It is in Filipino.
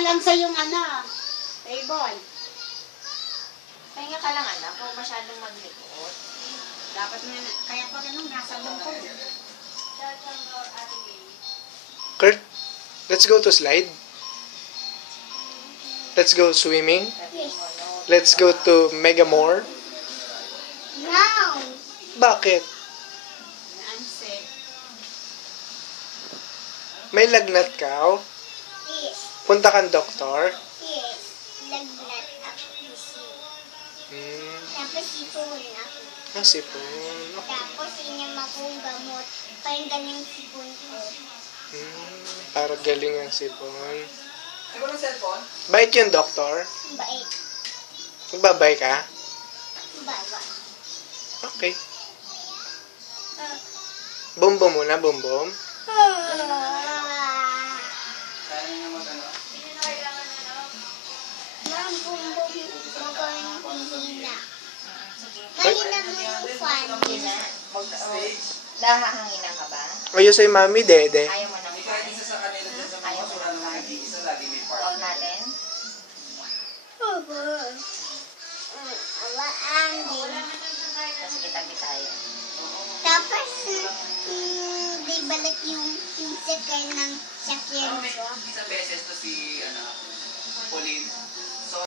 malansa yung ano. Table. Pahinga ka lang, anak. Huwag masyadong maglikot. Dapat na, kaya pa ganun, nasa lungkot. Kurt, let's go to slide. Let's go swimming. Sabi mo, no. Let's go to Megamore. No. Bakit? I'm sick. May lagnat ka? Oh? Yes. Punta kang doktor? Yes. Lagnat ako kasi. Tapos sipon ako. Ah, sipon. Tapos inom akong gamot. Parang galing sipon ko. Para galing ang sipon. Ano ba ng cellphone? Bait yung doktor? Bait. Magbabay ka? Bawa. Okay. Bumbum muna, bumbum. Kaya niya mag-ano? Ma'am, bumbong magaling kong hina. Kanina mo yung fan. Hina. Nahahanginan ka ba? Ayos ay mami, dede. Ayaw mo ng May kahit fan? isa sa kanila dyan sa mga Ayaw mo basura ng ng fan? nag-iisa, lagi may part. Off natin? Angin. Tapos kita-kita tayo. Tapos, di balik yung sakay ng sakyan May ko. isang beses to si, Pauline.